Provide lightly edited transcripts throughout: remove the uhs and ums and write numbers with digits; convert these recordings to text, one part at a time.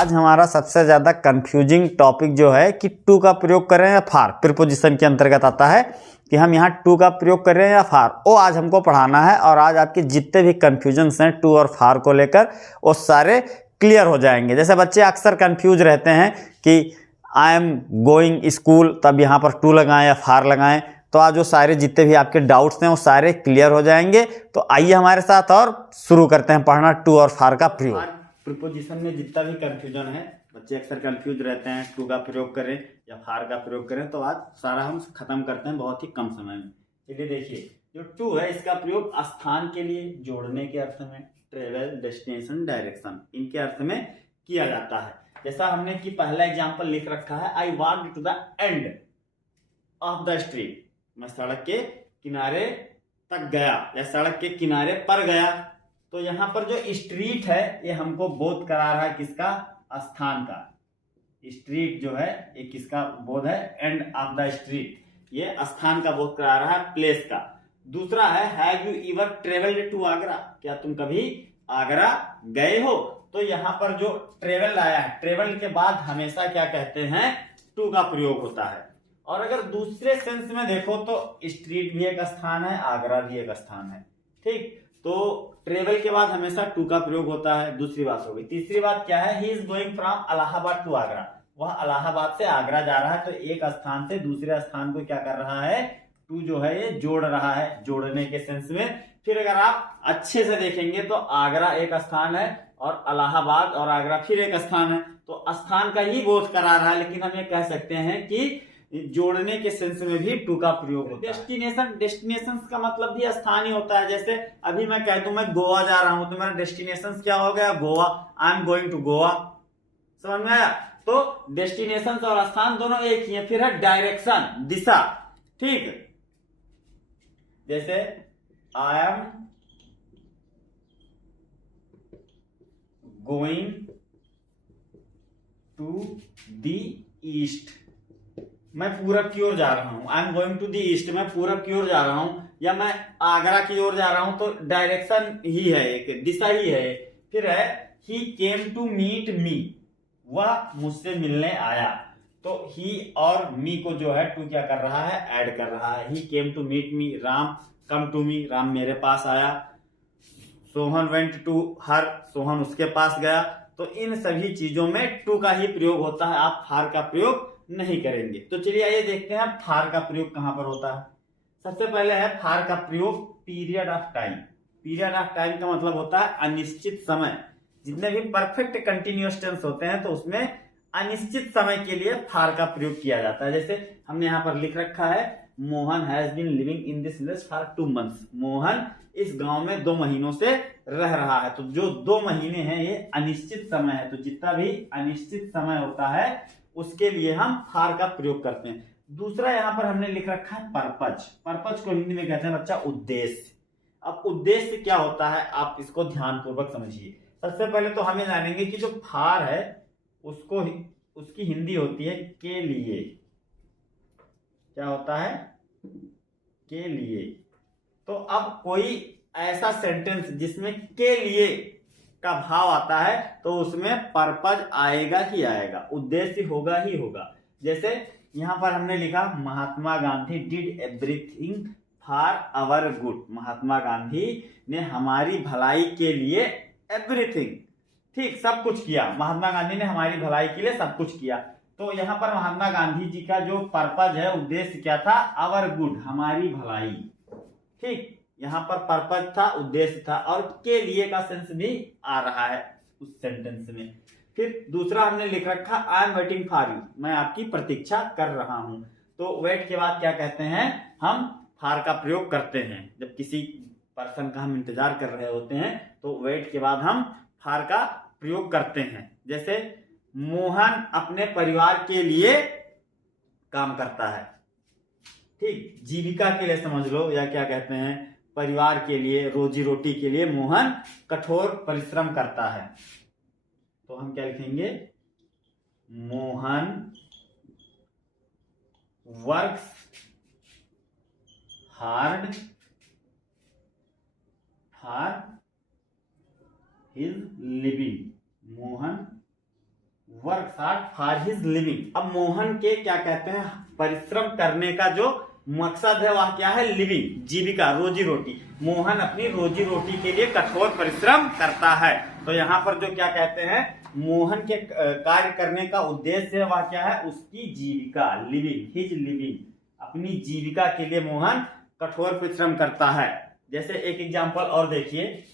आज हमारा सबसे ज़्यादा कंफ्यूजिंग टॉपिक जो है कि टू का प्रयोग कर रहे हैं या फार, प्रीपोजिशन के अंतर्गत आता है कि हम यहाँ टू का प्रयोग कर रहे हैं या फार, वो आज हमको पढ़ाना है। और आज आपके जितने भी कन्फ्यूजन्स हैं टू और फार को लेकर वो सारे क्लियर हो जाएंगे। जैसे बच्चे अक्सर कंफ्यूज रहते हैं कि आई एम गोइंग स्कूल, तब यहाँ पर टू लगाएं या फार लगाएं। तो आज वो सारे जितने भी आपके डाउट्स हैं वो सारे क्लियर हो जाएंगे। तो आइए हमारे साथ और शुरू करते हैं पढ़ना टू और फार का प्रयोग। प्रीपोजिशन में जितना भी कंफ्यूजन है, बच्चे अक्सर कंफ्यूज रहते हैं टू का प्रयोग करें या फार का प्रयोग करें, तो आज सारा हम खत्म करते हैं बहुत ही कम समय में। चलिए देखिए, जो टू है इसका प्रयोग स्थान के लिए, जोड़ने के अर्थ में, ट्रेवल, डेस्टिनेशन, डायरेक्शन, इनके अर्थ में किया जाता है। जैसा हमने कि पहला एग्जाम्पल लिख रखा है, I walked to the end of the street, मैं सड़क के किनारे तक गया या सड़क के किनारे पर गया। तो यहाँ पर जो स्ट्रीट है ये हमको बोध करा रहा है किसका? स्थान का। स्ट्रीट जो है ये किसका बोध है? एंड ऑफ द स्ट्रीट, ये स्थान का बोध करा रहा है, प्लेस का। दूसरा है have you ever travelled to Agra, क्या तुम कभी आगरा गए हो? तो यहाँ पर जो ट्रेवल आया है, ट्रेवल के बाद हमेशा क्या कहते हैं? टू का प्रयोग होता है। और अगर दूसरे सेंस में देखो तो स्ट्रीट भी एक स्थान है, आगरा भी एक स्थान है, ठीक। तो ट्रेवल के बाद हमेशा टू का प्रयोग होता है। दूसरी बात हो गई। तीसरी बात क्या है? He is going from Allahabad to Agra, वह इलाहाबाद से आगरा जा रहा है। तो एक स्थान से दूसरे स्थान को क्या कर रहा है? टू जो है ये जोड़ रहा है, जोड़ने के सेंस में। फिर अगर आप अच्छे से देखेंगे तो आगरा एक स्थान है और इलाहाबाद और आगरा फिर एक स्थान है, तो स्थान का ही बोध करा रहा है। लेकिन हम ये कह सकते हैं कि जोड़ने के सेंस में भी टू का प्रयोग होता है। डेस्टिनेशन, डेस्टिनेशन का मतलब भी स्थान ही होता है। जैसे अभी मैं कह दूं मैं गोवा जा रहा हूं, तो मेरा डेस्टिनेशन क्या हो गया? Goa. I am going to Goa, समझ में आया? तो डेस्टिनेशन और स्थान दोनों एक ही है। फिर है डायरेक्शन, दिशा, ठीक। जैसे I am going to the east, मैं पूरब की ओर जा रहा हूं। I am going to the east, मैं पूरब की ओर जा रहा हूं, या मैं आगरा की ओर जा रहा हूं। तो डायरेक्शन ही है, एक दिशा ही है। फिर है ही केम टू मीट मी, वह मुझसे मिलने आया। तो ही और मी को जो है टू क्या कर रहा है? ऐड कर रहा है। He came to meet me, Ram come to me, Ram मेरे पास आया। Sohan went to her, Sohan उसके पास गया। तो इन सभी चीजों में टू का ही प्रयोग होता है, आप फार का प्रयोग नहीं करेंगे। तो चलिए आइए देखते हैं फार का प्रयोग कहां पर होता है। सबसे पहले है फार का प्रयोग period of time. Period of time का मतलब होता है अनिश्चित समय। जितने भी परफेक्ट कंटिन्यूअस टेंस होते हैं तो उसमें अनिश्चित समय के लिए फार का प्रयोग किया जाता है। जैसे हमने यहाँ पर लिख रखा है, Mohan has been living in this village for 2 months, Mohan इस गांव में 2 महीनों से रह रहा है। तो जो 2 महीने हैं ये अनिश्चित समय है। तो जितना भी अनिश्चित समय होता है उसके लिए हम फार का प्रयोग करते हैं। दूसरा यहाँ पर हमने लिख रखा है पर्पज। पर्पज को हिंदी में कहते हैं बच्चा उद्देश्य। अब उद्देश्य क्या होता है आप इसको ध्यानपूर्वक समझिए। सबसे पहले तो हमें जानेंगे कि जो फार है उसको उसकी हिंदी होती है के लिए। क्या होता है? के लिए। तो अब कोई ऐसा सेंटेंस जिसमें के लिए का भाव आता है तो उसमें पर्पज आएगा ही आएगा, उद्देश्य होगा ही होगा। जैसे यहां पर हमने लिखा Mahatma Gandhi did everything for our good, Mahatma Gandhi ने हमारी भलाई के लिए एवरीथिंग, ठीक, सब कुछ किया। महात्मा गांधी ने हमारी भलाई के लिए सब कुछ किया। तो यहाँ पर महात्मा गांधी जी का जो पर्पज है, उद्देश्य क्या था? आवर गुड, हमारी भलाई, ठीक। यहाँ पर पर्पज था, उद्देश्य था, और के लिए का सेंस भी आ रहा है उस सेंटेंस में। फिर दूसरा हमने लिख रखा I am waiting for you, मैं आपकी प्रतीक्षा कर रहा हूं। तो वेट के बाद क्या कहते हैं? हम फार का प्रयोग करते हैं। जब किसी पर्सन का हम इंतजार कर रहे होते हैं तो वेट के बाद हम फार का प्रयोग करते हैं। जैसे मोहन अपने परिवार के लिए काम करता है, ठीक, जीविका के लिए समझ लो, या क्या कहते हैं, परिवार के लिए, रोजी रोटी के लिए मोहन कठोर परिश्रम करता है। तो हम क्या लिखेंगे? Mohan works hard for his living, Mohan works hard for his living. अब मोहन के क्या कहते हैं, परिश्रम करने का जो मकसद है वह क्या है, लिविंग, जीविका, रोजी रोटी। मोहन अपनी रोजी रोटी के लिए कठोर परिश्रम करता है। तो यहाँ पर जो क्या कहते हैं, मोहन के कार्य करने का उद्देश्य है वह क्या है, उसकी जीविका, लिविंग, हिज लिविंग, अपनी जीविका के लिए मोहन कठोर परिश्रम करता है। जैसे एक एग्जांपल और देखिए,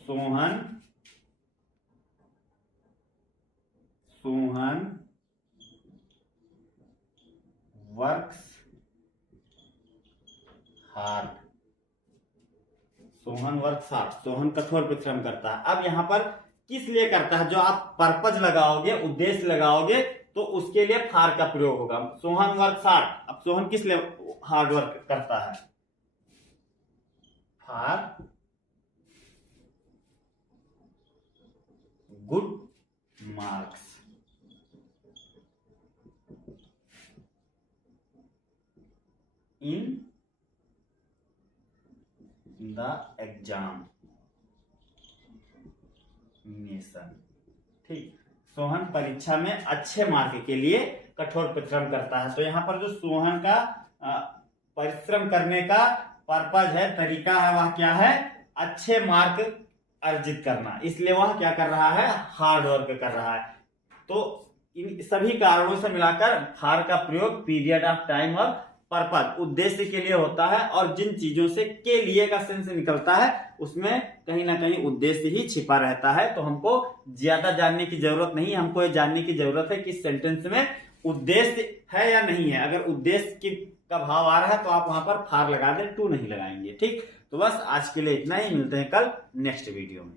Sohan works hard. Sohan works hard, Sohan कठोर परिश्रम करता है। अब यहाँ पर किस लिए करता है, जो आप पर्पज लगाओगे, उद्देश्य लगाओगे, तो उसके लिए फार का प्रयोग होगा। सोहन वर्क्स हार्ड, अब सोहन किस लिए हार्ड वर्क करता है, for good marks in the examination. ठीक, सोहन परीक्षा में अच्छे मार्क के लिए कठोर परिश्रम करता है। तो यहाँ पर जो सोहन का परिश्रम करने का पर्पज है, तरीका है, वह क्या है, अच्छे मार्क अर्जित करना। इसलिए वह क्या कर रहा है, हार्ड वर्क कर रहा है। तो इन सभी कारणों से मिलाकर फार का प्रयोग पीरियड ऑफ टाइम और पर्पज, उद्देश्य के लिए होता है। और जिन चीजों से के लिए का सेंस निकलता है उसमें कहीं ना कहीं उद्देश्य ही छिपा रहता है। तो हमको ज्यादा जानने की जरूरत नहीं, हमको ये जानने की जरूरत है कि इस सेंटेंस में उद्देश्य है या नहीं है। अगर उद्देश्य का भाव आ रहा है तो आप वहां पर फार लगा दें, टू नहीं लगाएंगे। ठीक, तो बस आज के लिए इतना ही, मिलते हैं कल नेक्स्ट वीडियो में।